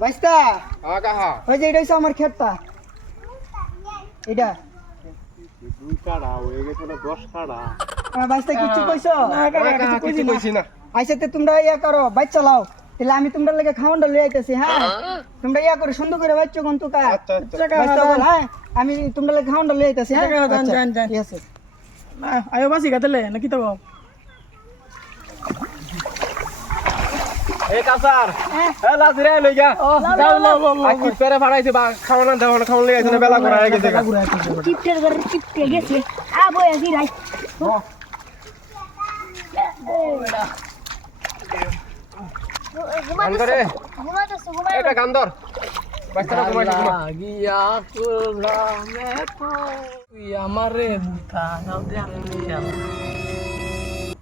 বাইস্তা কাহা ওই যে এটা হচ্ছে আমার ক্ষেতটা এটা দুই কাড়া হয়ে গেছে না 10 কাড়া বাইস্তা কিছু কইছো কিছু কইছি না আইসাতে তোমরা ইয়া করো বাইক চালাও তাহলে আমি তোমরা লাগে খাওয়ানটা লই আইতাছি হ্যাঁ তোমরা ইয়া করে সুন্দর করে বাচ্চা কোন তুকা আচ্ছা আচ্ছা বাইস্তা বল হ্যাঁ আমি তোমরা লাগে খাওয়ানটা লই আইতাছি হ্যাঁ জান, জান, জান। ঠিক আছে আয়ো বাসি গাতেলে নাকি তো এ কাসার এ লাজরে লই গা আকি পেরে ফাড়াইছে বা খাওয়ানা দেওয়ানা খাওয়ান লই আইছে না বেলা করা হয়ে গেছে টিপটের ঘরে টিপটে গেছে আ বই আসি রাই গান করে ঘুমাতেছে এটা গান ধর বাচ্চারা ঘুমাইছে ঘুমা গিয়া কুলামে তো তুই আমারে বুথা নাও দে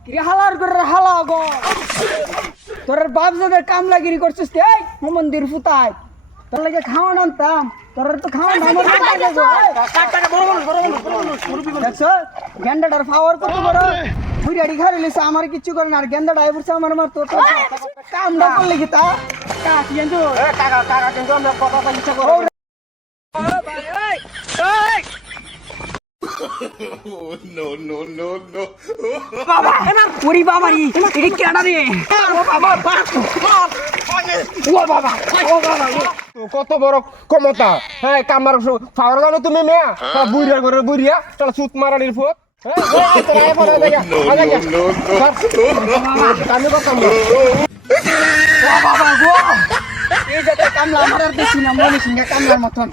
কিরে হালার করে হালা গো তোর বাপ যাদের কামলাগিরি করছিস তুই এই মন্দির ফুতাই তোর লাগে খাওয়ান আনতাম তোর তো খাওয়ান আমার দেখছো গেন্দাটার পাওয়ার কত বড় বুড়াড়ি ঘরে লিসে আমার কিছু করে না আর গেন্দাটা আই পড়ছে আমার মার তো কামটা করলে কি তা কাকি কিন্তু এ কাকা কাকা কিন্তু আমরা কথা বলতে ইচ্ছা করো বাবা ওরে বাবা রে এটা কেডা রে ও বাবা ও বাবা ও বাবা কত বড় ক্ষমতা হ্যাঁ কামার পাওয়ার জানো তুমি মেয়া বুড়িয়ার ঘরের বুড়িয়া চল সুত মারানির ফুট এই যে কামলা আমার আর দেখছি না মনে সিংহে কামলার মতন